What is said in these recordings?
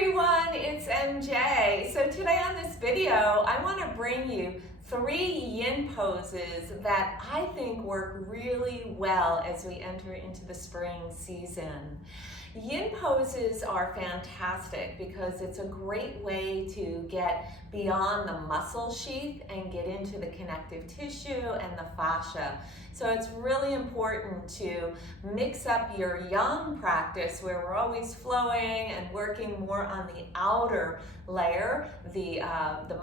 everyone, it's MJ. So today on this video, I want to bring you 3 yin poses that I think work really well as we enter into the spring season. Yin poses are fantastic because it's a great way to get beyond the muscle sheath and get into the connective tissue and the fascia. So it's really important to mix up your yang practice where we're always flowing and working more on the outer layer, the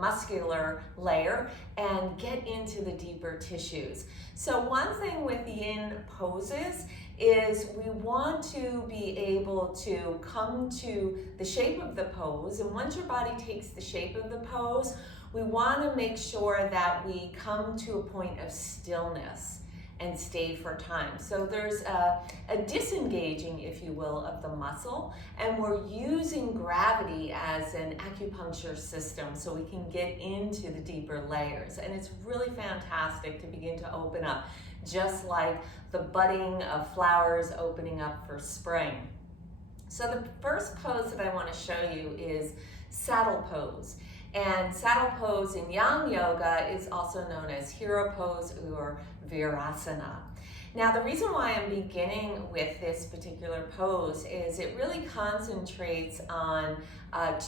muscular layer, and get into the deeper tissues. So one thing with yin poses is we want to be able to come to the shape of the pose, and once your body takes the shape of the pose, we want to make sure that we come to a point of stillness and stay for time. So there's a disengaging, if you will, of the muscle, and we're using gravity as an acupuncture system so we can get into the deeper layers. And it's really fantastic to begin to open up, just like the budding of flowers opening up for spring. So the first pose that I want to show you is saddle pose. And saddle pose in Yang Yoga is also known as hero pose or Virasana. Now, the reason why I'm beginning with this particular pose is it really concentrates on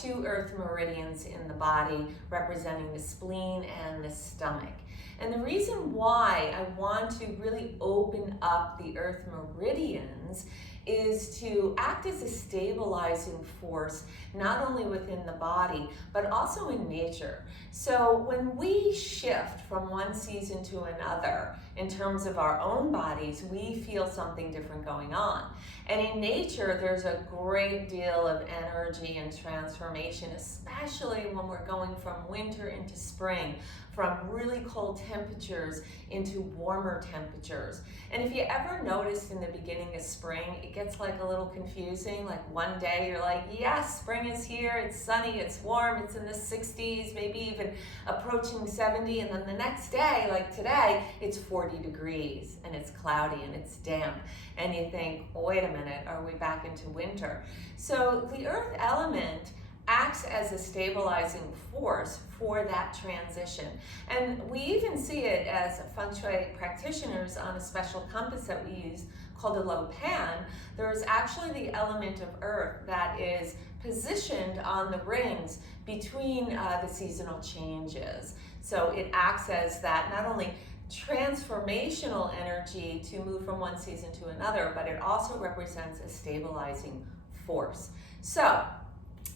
2 earth meridians in the body representing the spleen and the stomach. And the reason why I want to really open up the earth meridians is to act as a stabilizing force, not only within the body, but also in nature. So when we shift from one season to another, in terms of our own bodies, we feel something different going on. And in nature, there's a great deal of energy and transformation, especially when we're going from winter into spring, from really cold temperatures into warmer temperatures. And if you ever noticed in the beginning of spring, it gets like a little confusing. Like one day you're like, yes, spring is here, it's sunny, it's warm, it's in the 60s, maybe even approaching 70. And then the next day, like today, it's 40 degrees and it's cloudy and it's damp. And you think, wait a minute, are we back into winter? So the earth element acts as a stabilizing force for that transition. And we even see it as Feng Shui practitioners on a special compass that we use called a Lo Pan. There's actually the element of earth that is positioned on the rings between the seasonal changes. So it acts as that not only transformational energy to move from one season to another, but it also represents a stabilizing force. So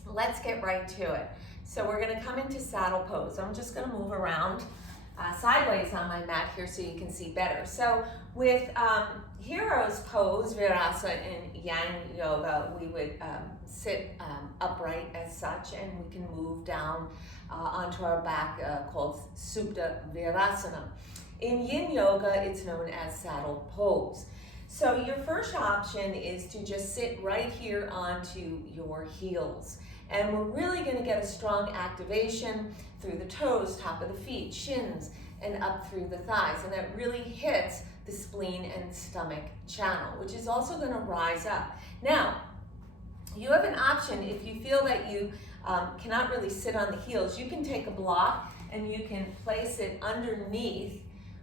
let's get right to it. So we're going to come into saddle pose. I'm just going to move around sideways on my mat here so you can see better. So with hero's pose, Virasana in Yang Yoga, we would sit upright as such, and we can move down onto our back called Supta Virasana. In Yin Yoga, it's known as saddle pose. So your first option is to just sit right here onto your heels. And we're really going to get a strong activation through the toes, top of the feet, shins, and up through the thighs. And that really hits the spleen and stomach channel, which is also going to rise up. Now, you have an option if you feel that you cannot really sit on the heels. You can take a block and you can place it underneath,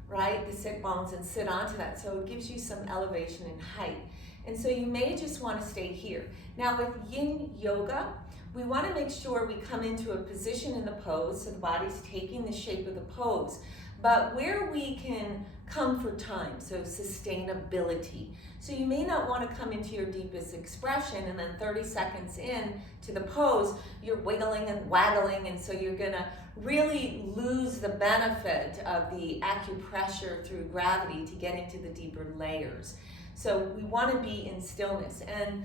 right, the sit bones and sit onto that. So it gives you some elevation and height. And so you may just want to stay here. Now with Yin Yoga, we want to make sure we come into a position in the pose so the body's taking the shape of the pose, but where we can come for time, so sustainability. So you may not want to come into your deepest expression and then 30 seconds in to the pose, you're wiggling and waggling, and so you're going to really lose the benefit of the acupressure through gravity to get into the deeper layers. So we want to be in stillness. And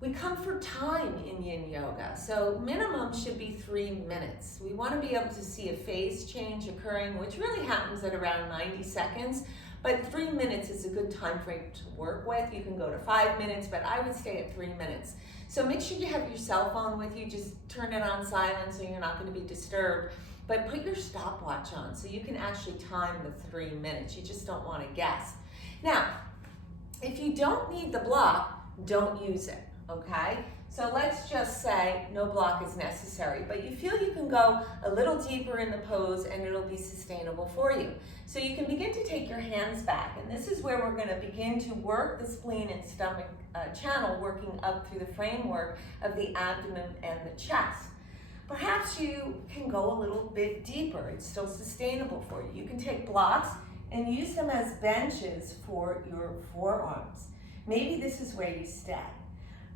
we come for time in Yin Yoga, so minimum should be 3 minutes. We want to be able to see a phase change occurring, which really happens at around 90 seconds, but 3 minutes is a good time frame to work with. You can go to 5 minutes, but I would stay at 3 minutes. So make sure you have your cell phone with you, just turn it on silent so you're not going to be disturbed, but put your stopwatch on so you can actually time the 3 minutes. You just don't want to guess. Now, if you don't need the block, don't use it. Okay, So let's just say no block is necessary, but you feel you can go a little deeper in the pose and it'll be sustainable for you. So you can begin to take your hands back, and this is where we're going to begin to work the spleen and stomach channel, working up through the framework of the abdomen and the chest. Perhaps you can go a little bit deeper. It's still sustainable for you. You can take blocks and use them as benches for your forearms. Maybe this is where you stay.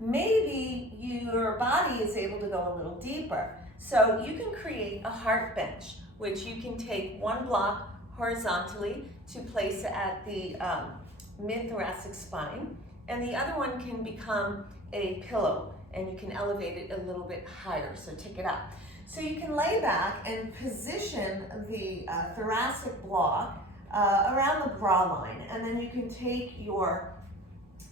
Maybe your body is able to go a little deeper. So you can create a heart bench, which you can take one block horizontally to place at the mid-thoracic spine, and the other one can become a pillow, and you can elevate it a little bit higher, so take it up. So you can lay back and position the thoracic block around the bra line, and then you can take your,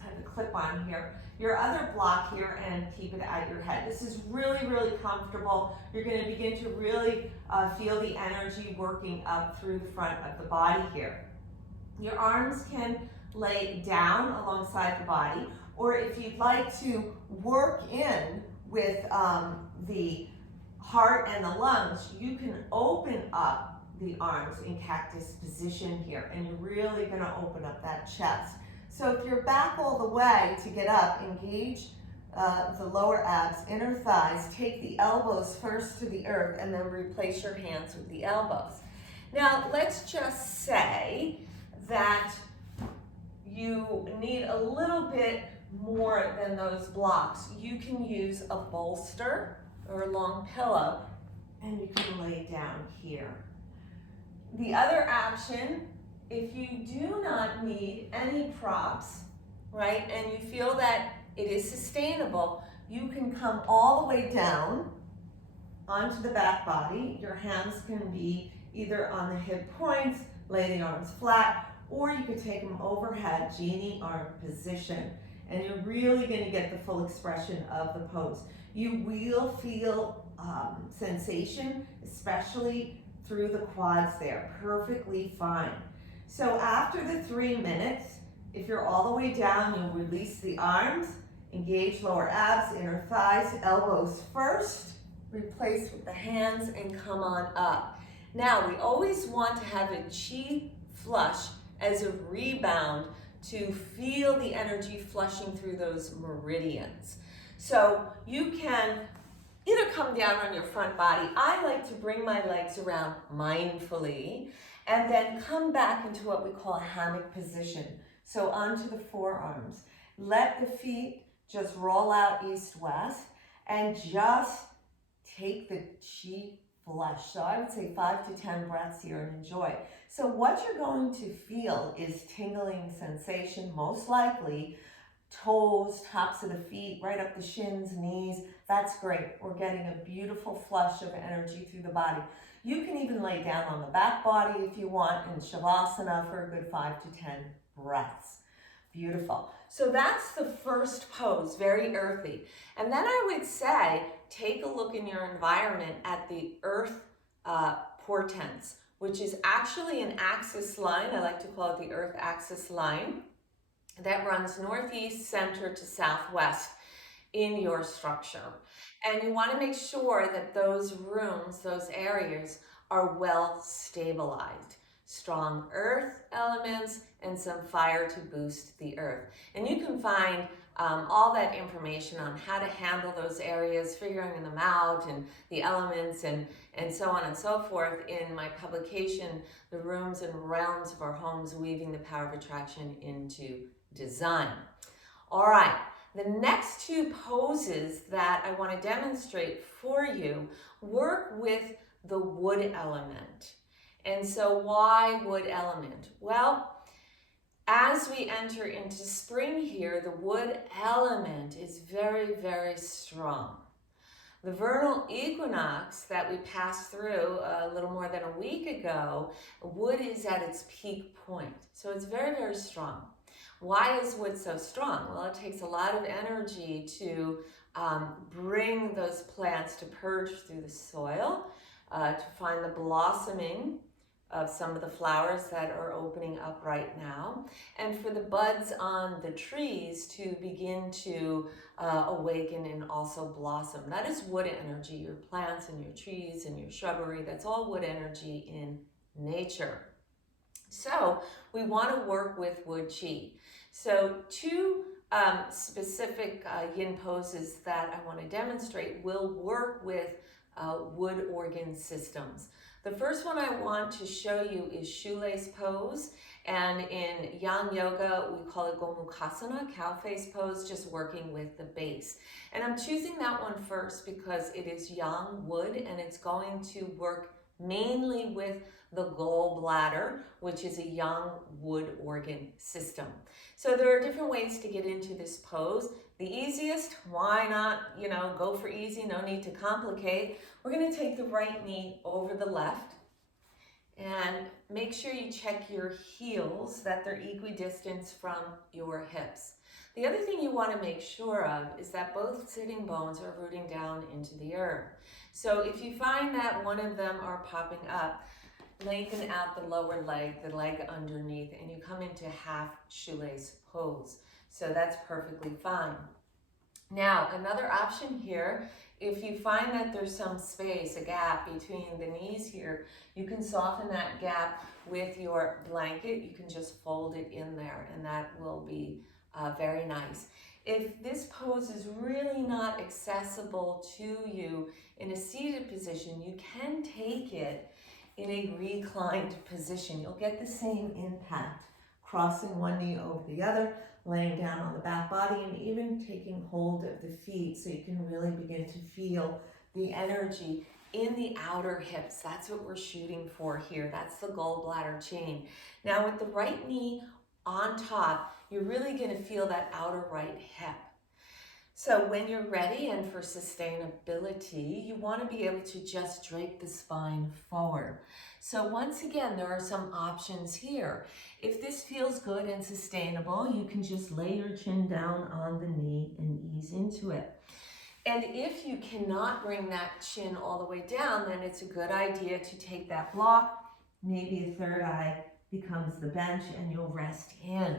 I have a clip on here, your other block here and keep it at your head. This is really, really comfortable. You're going to begin to really feel the energy working up through the front of the body here. Your arms can lay down alongside the body, or if you'd like to work in with the heart and the lungs, you can open up the arms in cactus position here, and you're really going to open up that chest. So if you're back all the way to get up, engage the lower abs, inner thighs, take the elbows first to the earth, and then replace your hands with the elbows. Now let's just say that you need a little bit more than those blocks. You can use a bolster or a long pillow, and you can lay down here. The other option, if you do not need any props, right, and you feel that it is sustainable, you can come all the way down onto the back body. Your hands can be either on the hip points, lay the arms flat, or you could take them overhead, genie arm position, and you're really going to get the full expression of the pose. You will feel sensation, especially through the quads there, perfectly fine. So after the 3 minutes, if you're all the way down, you'll release the arms, engage lower abs, inner thighs, elbows first, replace with the hands, and come on up. Now, we always want to have a chi flush as a rebound to feel the energy flushing through those meridians. So you can either come down on your front body. I like to bring my legs around mindfully and then come back into what we call a hammock position. So onto the forearms. Let the feet just roll out east-west and just take the chi flush. So I would say 5 to 10 breaths here and enjoy. So what you're going to feel is tingling sensation, most likely toes, tops of the feet, right up the shins, knees. That's great. We're getting a beautiful flush of energy through the body. You can even lay down on the back body if you want in Shavasana for a good 5 to 10 breaths. Beautiful. So that's the first pose, very earthy. And then I would say, take a look in your environment at the earth portents, which is actually an axis line. I like to call it the earth axis line that runs northeast, center to southwest in your structure. And you want to make sure that those rooms, those areas, are well stabilized. Strong earth elements and some fire to boost the earth. And you can find all that information on how to handle those areas, figuring them out, and the elements, and so on and so forth in my publication, The Rooms and Realms of Our Homes, Weaving the Power of Attraction into Design. All right, the next two poses that I want to demonstrate for you work with the wood element. And so why wood element? Well, as we enter into spring here, the wood element is very, very strong. The vernal equinox that we passed through a little more than a week ago, wood is at its peak point. So it's very, very strong. Why is wood so strong? Well, it takes a lot of energy to bring those plants to purge through the soil, to find the blossoming of some of the flowers that are opening up right now, and for the buds on the trees to begin to awaken and also blossom. That is wood energy, your plants and your trees and your shrubbery. That's all wood energy in nature. So we want to work with wood chi. So two specific yin poses that I want to demonstrate will work with wood organ systems. The first one I want to show you is shoelace pose, and in Yang Yoga we call it Gomukhasana, cow face pose, just working with the base. And I'm choosing that one first because it is yang wood, and it's going to work mainly with the gallbladder, which is a yang wood organ system. So there are different ways to get into this pose. The easiest, why not, go for easy, no need to complicate. We're going to take the right knee over the left and make sure you check your heels, that they're equidistant from your hips. The other thing you want to make sure of is that both sitting bones are rooting down into the earth. So if you find that one of them are popping up, lengthen out the lower leg, the leg underneath, and you come into half shoelace pose. So that's perfectly fine. Now, another option here, if you find that there's some space, a gap between the knees here, you can soften that gap with your blanket. You can just fold it in there, and that will be very nice. If this pose is really not accessible to you in a seated position, you can take it in a reclined position. You'll get the same impact, crossing one knee over the other, laying down on the back body, and even taking hold of the feet so you can really begin to feel the energy in the outer hips. That's what we're shooting for here. That's the gallbladder chain. Now with the right knee on top, you're really going to feel that outer right hip. So when you're ready and for sustainability, you want to be able to just drape the spine forward. So once again, there are some options here. If this feels good and sustainable, you can just lay your chin down on the knee and ease into it. And if you cannot bring that chin all the way down, then it's a good idea to take that block, maybe a third eye becomes the bench, and you'll rest in.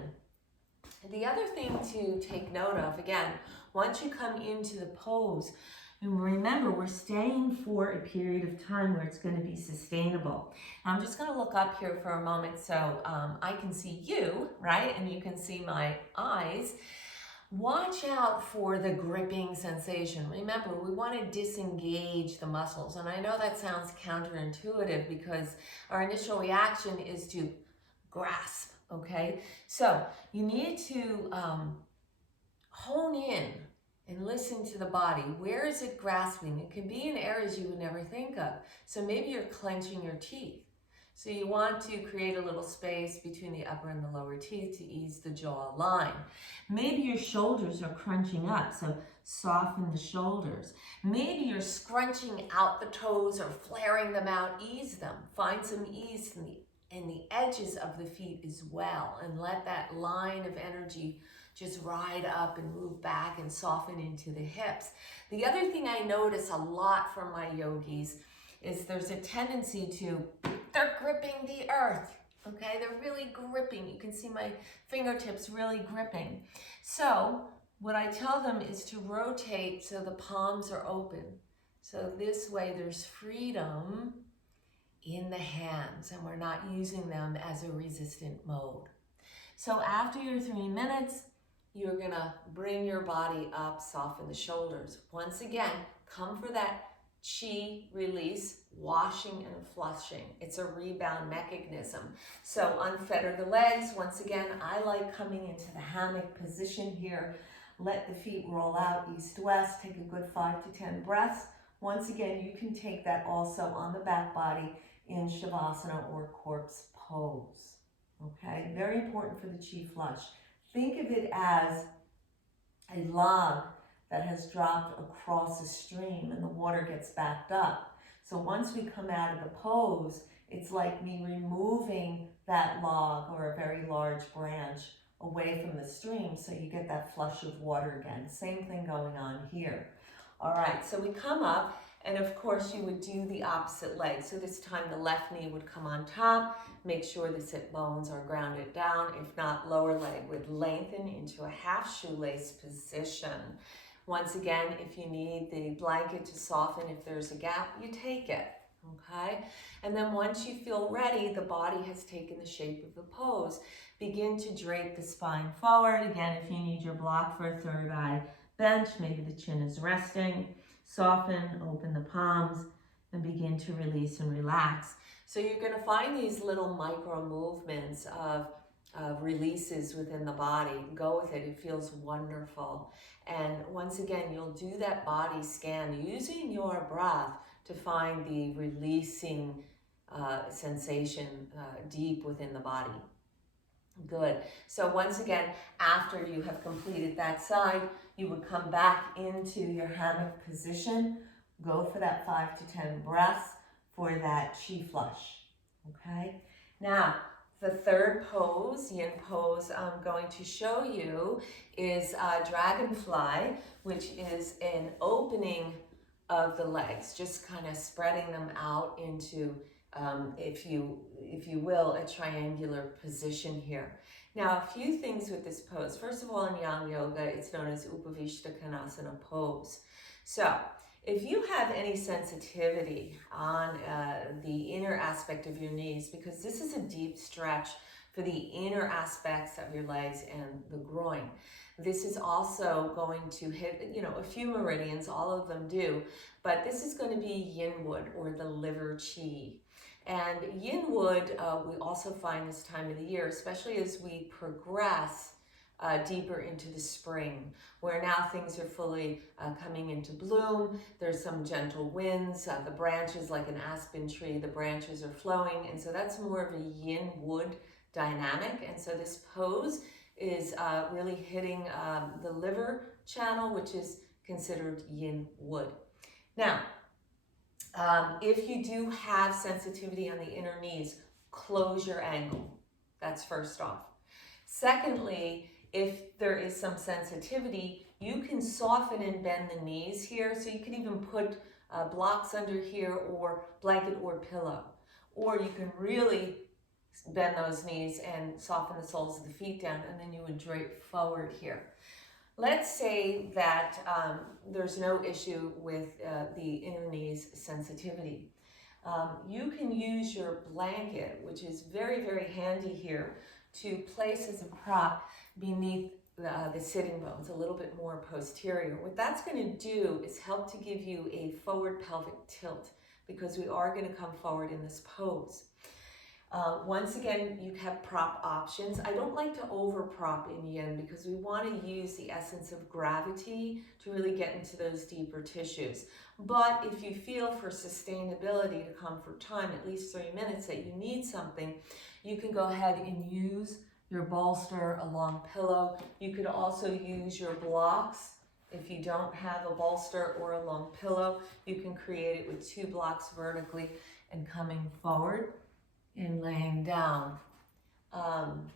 The other thing to take note of, again, once you come into the pose, and remember, we're staying for a period of time where it's going to be sustainable. I'm just going to look up here for a moment so I can see you, right? And you can see my eyes. Watch out for the gripping sensation. Remember, we want to disengage the muscles. And I know that sounds counterintuitive because our initial reaction is to grasp, okay? So you need to hone in and listen to the body. Where is it grasping? It can be in areas you would never think of. So maybe you're clenching your teeth. So you want to create a little space between the upper and the lower teeth to ease the jaw line. Maybe your shoulders are crunching up, so soften the shoulders. Maybe you're scrunching out the toes or flaring them out, ease them. Find some ease in the edges of the feet as well, and let that line of energy just ride up and move back and soften into the hips. The other thing I notice a lot from my yogis is there's a tendency they're gripping the earth, okay? They're really gripping. You can see my fingertips really gripping. So what I tell them is to rotate so the palms are open. So this way there's freedom in the hands and we're not using them as a resistant mode. So after your 3 minutes, you're gonna bring your body up, soften the shoulders. Once again, come for that chi release, washing and flushing. It's a rebound mechanism. So unfetter the legs. Once again, I like coming into the hammock position here. Let the feet roll out east-west. Take a good 5 to 10 breaths. Once again, you can take that also on the back body in Shavasana or corpse pose. Okay, very important for the chi flush. Think of it as a log that has dropped across a stream and the water gets backed up. So once we come out of the pose, it's like me removing that log or a very large branch away from the stream so you get that flush of water again. Same thing going on here. All right, so we come up And of course, you would do the opposite leg. So this time the left knee would come on top. Make sure the sit bones are grounded down. If not, lower leg would lengthen into a half shoelace position. Once again, if you need the blanket to soften, if there's a gap, you take it, okay? And then once you feel ready, the body has taken the shape of the pose. Begin to drape the spine forward. Again, if you need your block for a third eye bench, maybe the chin is resting. Soften, open the palms, and begin to release and relax. So you're going to find these little micro movements of releases within the body. Go with it. It feels wonderful. And once again, you'll do that body scan using your breath to find the releasing sensation deep within the body. Good. So once again, after you have completed that side, you would come back into your hammock position. Go for that 5 to 10 breaths for that chi flush. Okay. Now, the third pose, yin pose, I'm going to show you is dragonfly, which is an opening of the legs, just kind of spreading them out into if you will, a triangular position here. Now, a few things with this pose. First of all, in Yang Yoga, it's known as Upavishta Konasana pose. So, if you have any sensitivity on the inner aspect of your knees, because this is a deep stretch for the inner aspects of your legs and the groin. This is also going to hit, a few meridians, all of them do, but this is going to be yin wood, or the liver chi. And yin wood, we also find this time of the year, especially as we progress deeper into the spring, where now things are fully coming into bloom. There's some gentle winds, the branches, like an aspen tree, the branches are flowing, and so that's more of a yin wood dynamic. And so this pose is really hitting the liver channel, which is considered yin wood. Now, if you do have sensitivity on the inner knees, close your angle. That's first off. Secondly, if there is some sensitivity, you can soften and bend the knees here. So you can even put blocks under here, or blanket or pillow. Or you can really bend those knees and soften the soles of the feet down, and then you would drape forward here. Let's say that there's no issue with the inner knees sensitivity. You can use your blanket, which is very, very handy here, to place as a prop beneath the sitting bones, a little bit more posterior. What that's going to do is help to give you a forward pelvic tilt, because we are going to come forward in this pose. Once again, you have prop options. I don't like to over prop in yin, because we want to use the essence of gravity to really get into those deeper tissues. But if you feel for sustainability to come for time, at least 3 minutes, that you need something, you can go ahead and use your bolster, a long pillow. You could also use your blocks. If you don't have a bolster or a long pillow, you can create it with 2 blocks vertically and coming forward and laying down.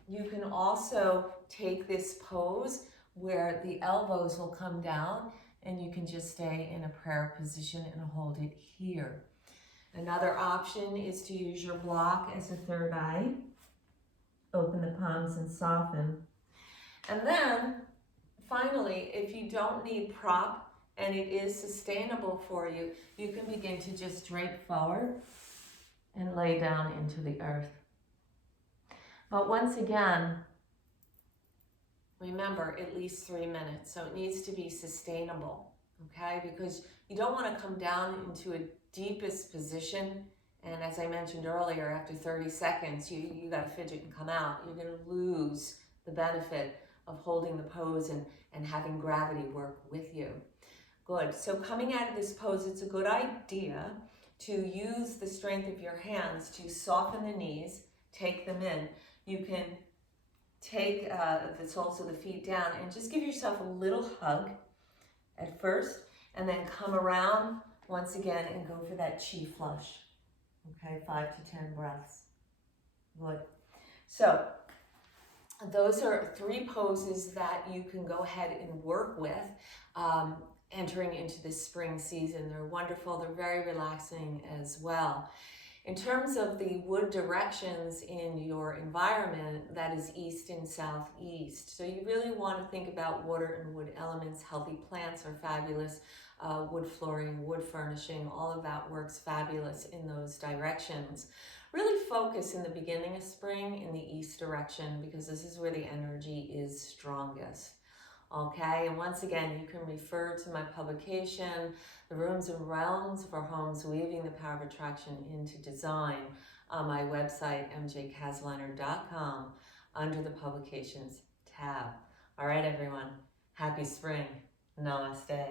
You can also take this pose where the elbows will come down, and you can just stay in a prayer position and hold it here. Another option is to use your block as a third eye. Open the palms and soften. And then, finally, if you don't need prop and it is sustainable for you, you can begin to just drape forward and lay down into the earth. But once again, remember, at least 3 minutes. So it needs to be sustainable, okay? Because you don't want to come down into a deepest position, and as I mentioned earlier, after 30 seconds, you got to fidget and come out. You're going to lose the benefit of holding the pose and having gravity work with you. Good. So coming out of this pose, it's a good idea to use the strength of your hands to soften the knees, take them in. You can take the soles of the feet down and just give yourself a little hug at first, and then come around once again and go for that chi flush. Okay, 5 to 10 breaths. Good. So those are 3 poses that you can go ahead and work with. entering into this spring season. They're wonderful. They're very relaxing as well. In terms of the wood directions in your environment, that is east and southeast. So you really want to think about water and wood elements. Healthy plants are fabulous. Wood flooring, wood furnishing, all of that works fabulous in those directions. Really focus in the beginning of spring in the east direction because this is where the energy is strongest. Okay, and once again, you can refer to my publication, The Rooms and Realms for Homes, Weaving the Power of Attraction into Design, on my website, mjkazliner.com, under the Publications tab. All right, everyone, happy spring. Namaste.